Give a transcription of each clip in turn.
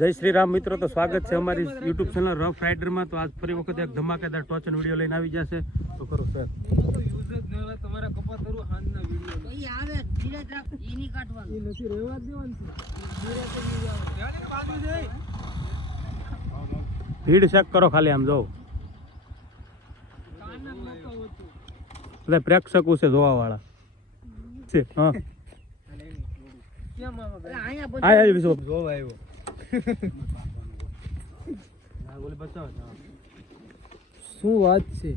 જય શ્રી રામ મિત્રો, તો સ્વાગત છે અમારી યુટ્યુબ ચેનલ રફ રાઇડરમાં। તો આજ ફરી વખત એક ધમાકેદાર ટોચન વિડીયો લઈને આવી ગયા છે। તો કરો સર તમારા કપા તરુ હાનના વિડીયો ઈ આવે ધીરે રાખ ઈ ની કાઢવાનું ઈ નથી રહેવા દેવાનું છે ધીરે કરી જાવ પાછું જઈ ભીડ ચેક કરો ખાલી આમ જો કાના મોકો હતું બધા પ્રેક્ષકો છે જોવા વાળા છે। હા કેમ આયા આયા વિશો જોવા આવ્યો શું વાત છે?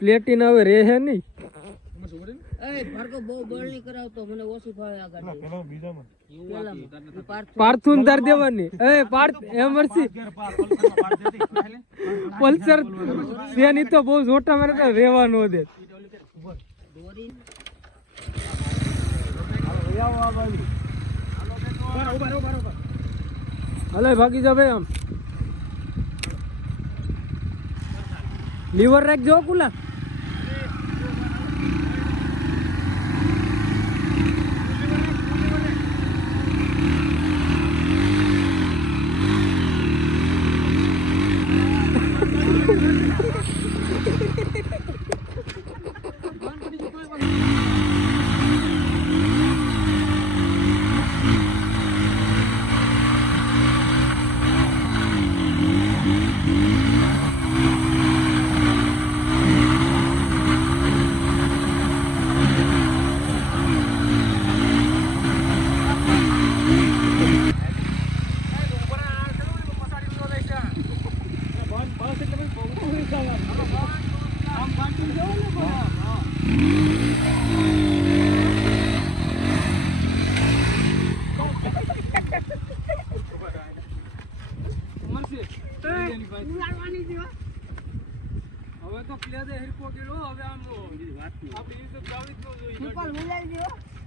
પ્લેટિના હવે રહે નહીં પાર્થુન તાર દેવાની પલ્સર તેની તો બહુ જોટા મારે રહેવાનું દે હલે ભાગી જાવ ભાઈ આમ લીવર રાખજો કુલા હવે તો પ્લે દે હેરકો ગેલો હવે આમ આપણી ઇજ્જત જાવી જ ન જોઈએ